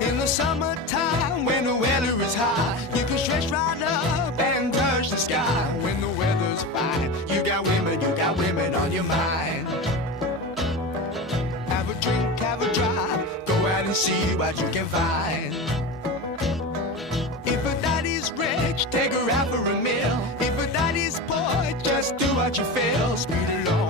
In the summertime, when the weather is high, you can stretch right up and touch the sky. When the weather's fine, you got women on your mind. Have a drink, have a drive, go out and see what you can find. If a daddy's rich, take her out for a meal. If a daddy's poor, just do what you feel. Speed along